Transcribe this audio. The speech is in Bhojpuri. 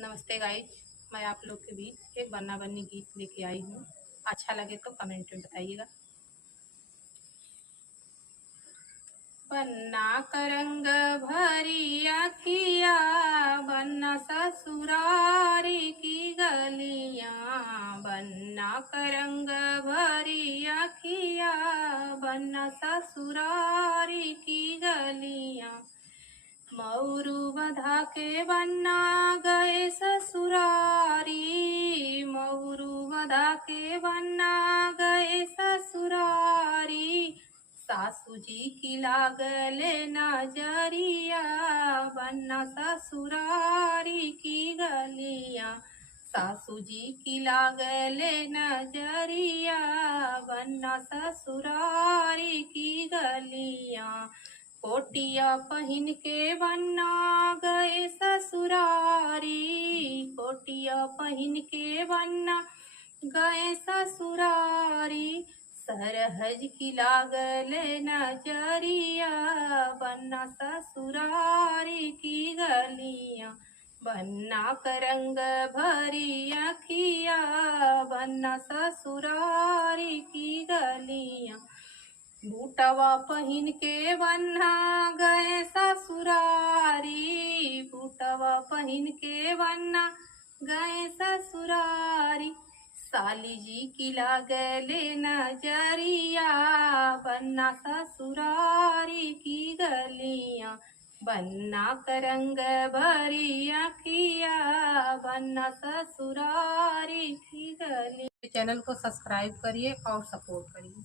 नमस्ते गाइज, मैं आप लोग के बीच एक बन्ना बन्नी गीत लेके आई हूँ। अच्छा लगे तो कमेंट में बताइएगा। बन्ना का रंग भरी अखिया, बन्ना ससुरारी की गलियां। बन्ना का रंग भरी अखिया, बन्ना ससुरारी की गलियां। मौरू बधा के बन्ना गए ससुरारी, मौरू बधा के बन्ना गए ससुरारी। सासू जी की लागले नजरिया, बन्ना ससुरारी की गलियां। सासू जी की लागले नजरिया, बन्ना ससुरारी की गलियां। कोटिया पहन के बन्ना गए ससुरारी, कोटिया पहन के बन्ना गए ससुरारी। सरहज की लागले नजरिया, बन्ना ससुरारी की गलियां। बन्ना का रंग भरी अखिया, बन्ना ससुरारी की गलियां। बूटवा पहन के बन्ना गए ससुरारी, बूटवा पहन के बन्ना गए ससुरारी। साली जी की लागले नजरिया, बन्ना ससुरारी की गलियां। बन्ना का रंग भरी अखिया, बन्ना ससुरारी की गलियां। चैनल को सब्सक्राइब करिए और सपोर्ट करिए।